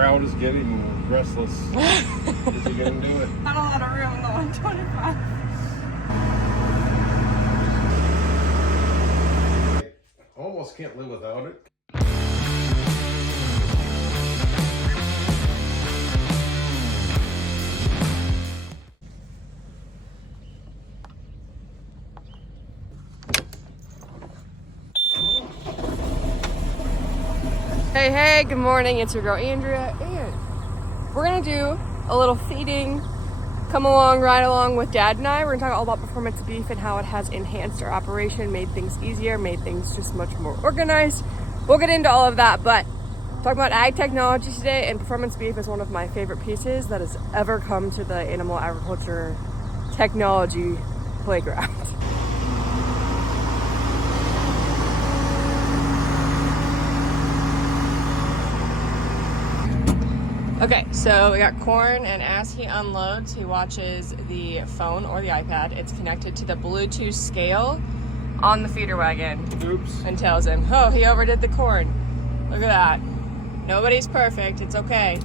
crowd is getting restless. Is he gonna do it? Not a lot of room in the 125. Almost can't live without it. Hey, good morning. It's your girl Andrea, and we're gonna do a little feeding. Come along, ride along with Dad and I. We're gonna talk all about performance beef and how it has enhanced our operation, made things easier, made things just much more organized. We'll get into all of that, but talking about ag technology today, and performance beef is one of my favorite pieces that has ever come to the animal agriculture technology playground. Okay, so we got corn, and as he unloads, he watches the phone or the iPad. It's connected to the Bluetooth scale on the feeder wagon. Oops. And tells him, oh, he overdid the corn. Look at that. Nobody's perfect. It's okay.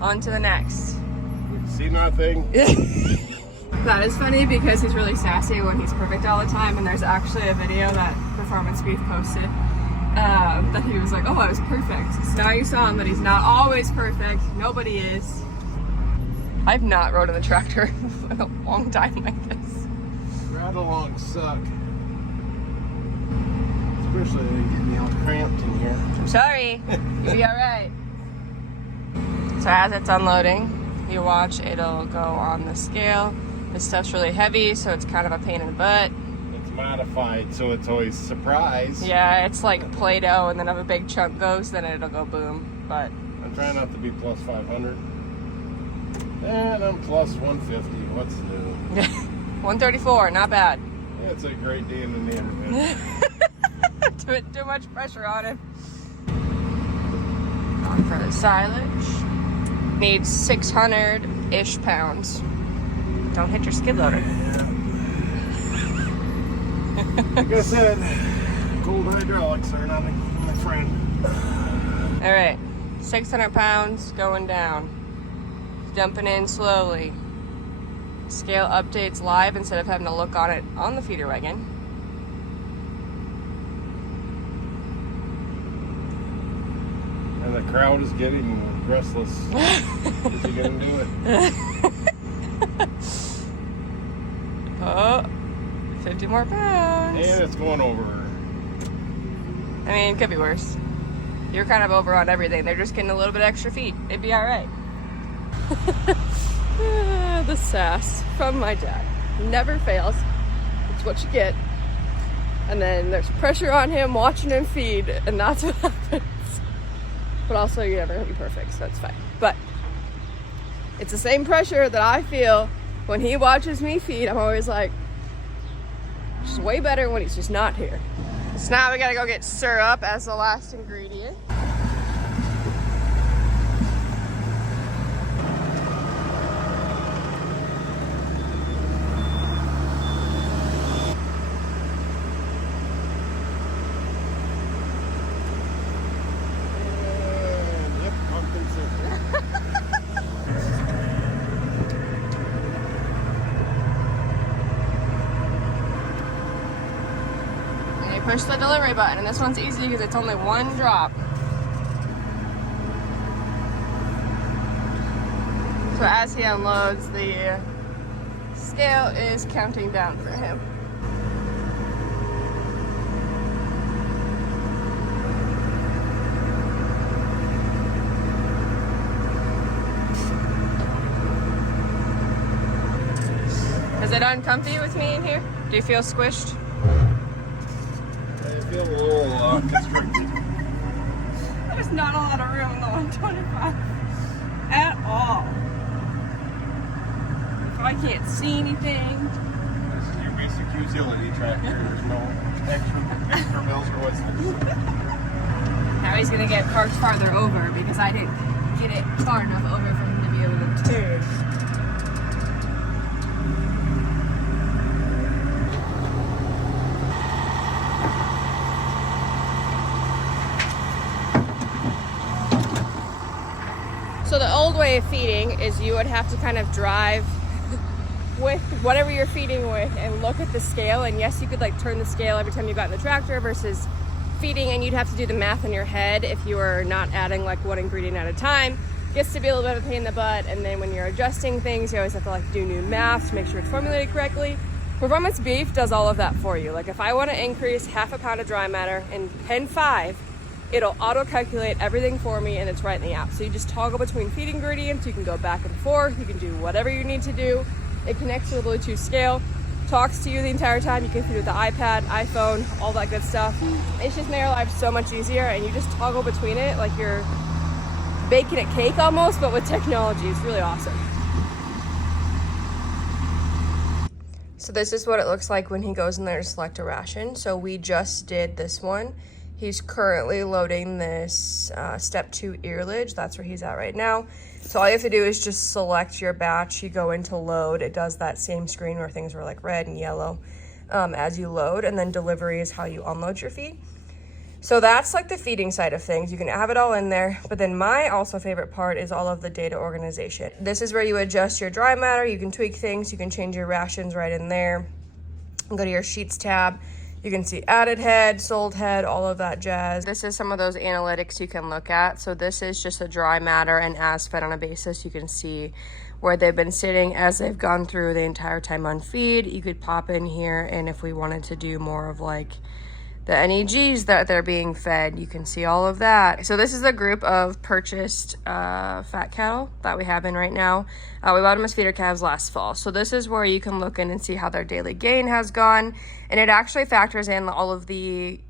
On to the next. See nothing. That is funny because he's really sassy when he's perfect all the time, and there's actually a video that Performance Beef posted that he was like, oh, I was perfect. So now you saw him that he's not always perfect. Nobody is. I've not rode in the tractor in a long time like this. Ride along suck. Especially when you get me all cramped in here. I'm sorry. You'll be alright. So as it's unloading, you watch, it'll go on the scale. This stuff's really heavy, so it's kind of a pain in the butt. It's modified, so it's always surprise. Yeah, it's like Play-Doh, and then if a big chunk goes, then it'll go boom. But I'm trying not to be plus 500. And I'm plus 150. What's new? 134, not bad. Yeah, it's a great day in the neighborhood. Too much pressure on him. On for the silage. Needs 600-ish pounds. Don't hit your skid loader. Like I said, cold hydraulics are not my friend. All right, 600 pounds going down. Dumping in slowly. Scale updates live instead of having to look on it on the feeder wagon. And the crowd is getting restless. Is he gonna do it? Oh, 50 more pounds. And it's going over. I mean, it could be worse. You're kind of over on everything. They're just getting a little bit extra feet. It'd be all right. The sass from my dad never fails. It's what you get. And then there's pressure on him watching him feed, and that's what happens. But also, you're never gonna be perfect, so that's fine. But it's the same pressure that I feel when he watches me feed. I'm always like, it's way better when he's just not here. So now we gotta go get syrup as the last ingredient. Yep, pumpkin syrup. Push the delivery button, and this one's easy because it's only one drop. So as he unloads, the scale is counting down for him. Is it uncomfy with me in here? Do you feel squished? I feel a little constricted. There's not a lot of room in the 125 at all. If I can't see anything. This is your basic utility tractor. There's no extra bells or whistles. Now he's gonna get parked farther over because I didn't get it far enough over for him to be able to turn. So the old way of feeding is you would have to kind of drive with whatever you're feeding with and look at the scale. And yes, you could like turn the scale every time you got in the tractor versus feeding, and you'd have to do the math in your head if you were not adding like one ingredient at a time. Gets to be a little bit of a pain in the butt. And then when you're adjusting things, you always have to like do new math to make sure it's formulated correctly. Performance beef does all of that for you. Like if I want to increase 1/2 pound of dry matter in pen 5, it'll auto calculate everything for me, and it's right in the app. So you just toggle between feed ingredients. You can go back and forth. You can do whatever you need to do. It connects to the Bluetooth scale, talks to you the entire time. You can feed with the iPad, iPhone, all that good stuff. It's just made our life so much easier, and you just toggle between it like you're baking a cake almost, but with technology. It's really awesome. So this is what it looks like when he goes in there to select a ration. So we just did this one. He's currently loading this step 2 earlage. That's where he's at right now. So all you have to do is just select your batch. You go into load. It does that same screen where things were like red and yellow as you load. And then delivery is how you unload your feed. So that's like the feeding side of things. You can have it all in there. But then my also favorite part is all of the data organization. This is where you adjust your dry matter. You can tweak things. You can change your rations right in there. Go to your sheets tab. You can see added head, sold head, all of that jazz. This is some of those analytics you can look at. So this is just a dry matter and as fed on a basis. You can see where they've been sitting as they've gone through the entire time on feed. You could pop in here, and if we wanted to do more of like the NEGs that they're being fed, you can see all of that. So this is a group of purchased fat cattle that we have in right now. We bought them as feeder calves last fall. So this is where you can look in and see how their daily gain has gone. And it actually factors in all of the,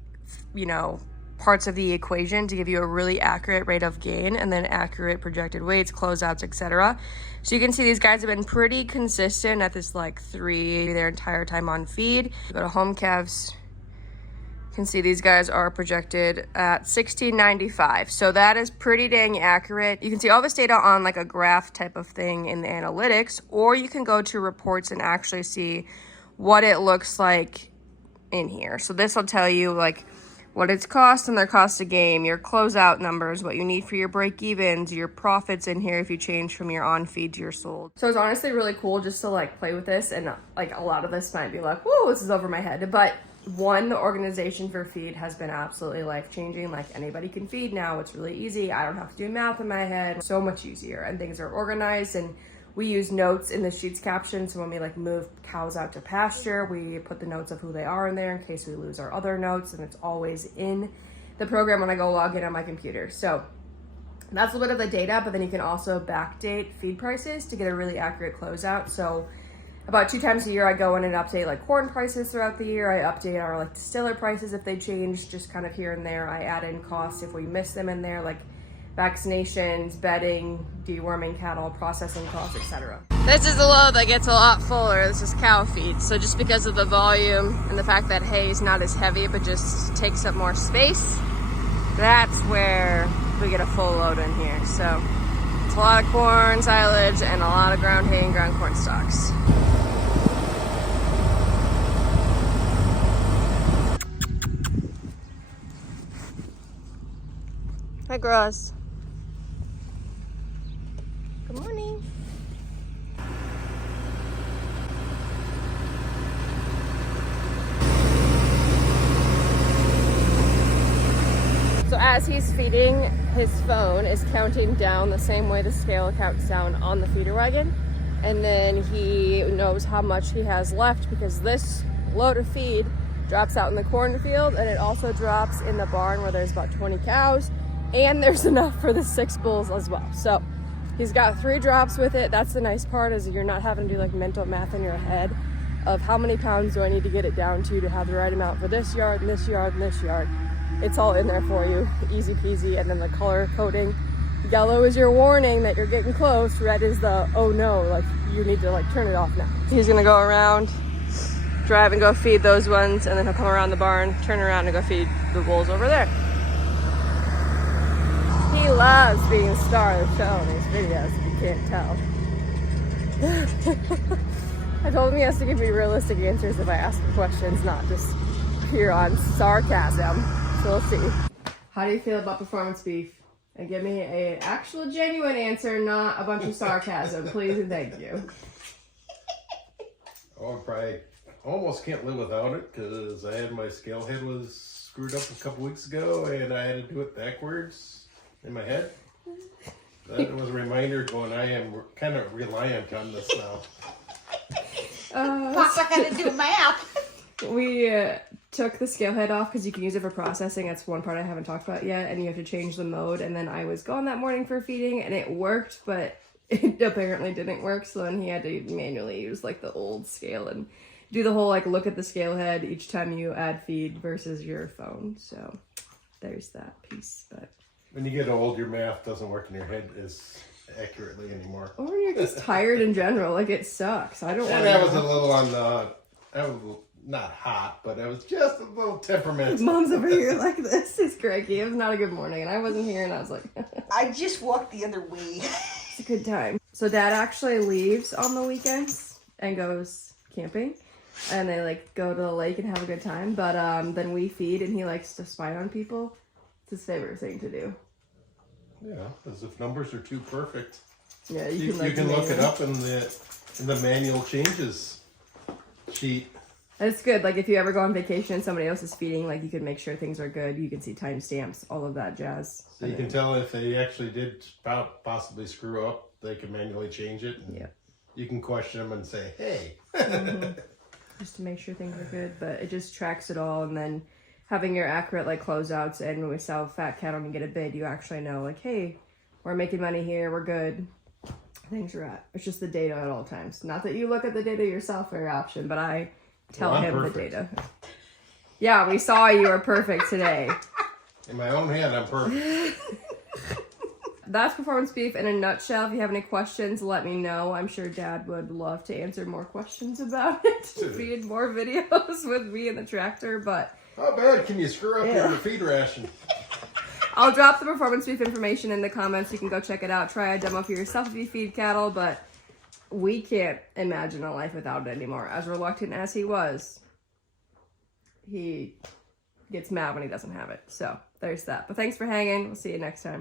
parts of the equation to give you a really accurate rate of gain and then accurate projected weights, closeouts, etc. So you can see these guys have been pretty consistent at this like 3 their entire time on feed. You go to home calves. You can see these guys are projected at 1695. So that is pretty dang accurate. You can see all this data on like a graph type of thing in the analytics, or you can go to reports and actually see what it looks like in here. So this will tell you like what it's cost and their cost of game, your closeout numbers, what you need for your break evens, your profits in here if you change from your on feed to your sold. So it's honestly really cool just to like play with this, and like a lot of this might be like, whoa, this is over my head. But one, the organization for feed has been absolutely life-changing. Like anybody can feed now. It's really easy. I don't have to do math in my head. So much easier, and things are organized. And we use notes in the sheets caption. So when we like move cows out to pasture, we put the notes of who they are in there in case we lose our other notes, and it's always in the program when I go log in on my computer. So that's a little bit of the data, but then you can also backdate feed prices to get a really accurate closeout. So about 2 times a year, I go in and update like corn prices throughout the year. I update our like distiller prices if they change, just kind of here and there. I add in costs if we miss them in there, like vaccinations, bedding, deworming cattle, processing costs, etc. This is a load that gets a lot fuller. This is cow feed. So just because of the volume and the fact that hay is not as heavy but just takes up more space, that's where we get a full load in here. So it's a lot of corn, silage, and a lot of ground hay and ground corn stalks. Hi, Gross. Good morning. So as he's feeding, his phone is counting down the same way the scale counts down on the feeder wagon. And then he knows how much he has left, because this load of feed drops out in the cornfield, and it also drops in the barn where there's about 20 cows. And there's enough for the 6 bulls as well. So he's got 3 drops with it. That's the nice part, is you're not having to do like mental math in your head of how many pounds do I need to get it down to have the right amount for this yard and this yard and this yard. It's all in there for you, easy peasy. And then the color coding, yellow is your warning that you're getting close. Red is the, oh no, like you need to like turn it off now. He's gonna go around, drive and go feed those ones, and then he'll come around the barn, turn around and go feed the bulls over there. He loves being the star of the show in these videos, if you can't tell. I told him he has to give me realistic answers if I ask him questions, not just pure on sarcasm. So we'll see. How do you feel about performance beef? And give me an actual genuine answer, not a bunch of sarcasm, please and thank you. Oh, I probably almost can't live without it because I had my scale head was screwed up a couple weeks ago and I had to do it backwards in my head. That was a reminder going, I am kind of reliant on this now. Papa had to do math. We took the scale head off because you can use it for processing. That's one part I haven't talked about yet. And you have to change the mode. And then I was gone that morning for feeding and it worked, but it apparently didn't work. So then he had to manually use like the old scale and do the whole like look at the scale head each time you add feed versus your phone. So there's that piece. But when you get old, your math doesn't work in your head as accurately anymore. or you're just tired in general. Like it sucks. I don't want And to. I was a little on the, I was not hot, but I was just a little temperamental. Mom's over here like this. It's cranky. It was not a good morning, and I wasn't here, and I was like, I just walked the other way. it's a good time. So Dad actually leaves on the weekends and goes camping, and they like go to the lake and have a good time. But then we feed, and he likes to spy on people. It's his favorite thing to do. Yeah, as if numbers are too perfect. Yeah, You like, can look it manual. up in the manual changes sheet. And it's good. Like if you ever go on vacation and somebody else is feeding, like you can make sure things are good. You can see timestamps, all of that jazz. So you can tell if they actually did possibly screw up, they can manually change it. And yeah. you can question them and say, hey. Just to make sure things are good, but it just tracks it all. And then having your accurate like closeouts, and when we sell fat cattle and you get a bid, you actually know like, hey, we're making money here, we're good. Things are at. It's just the data at all times. Not that you look at the data yourself very often, but I tell him perfect. the data. Yeah, we saw you were perfect today. In my own hand, I'm perfect. That's performance beef in a nutshell. If you have any questions, let me know. I'm sure Dad would love to answer more questions about it. Feed more videos with me in the tractor, but How bad can you screw up your feed ration? I'll drop the performance beef information in the comments. You can go check it out. Try a demo for yourself if you feed cattle, but we can't imagine a life without it anymore. As reluctant as he was, he gets mad when he doesn't have it. So there's that. But thanks for hanging. We'll see you next time.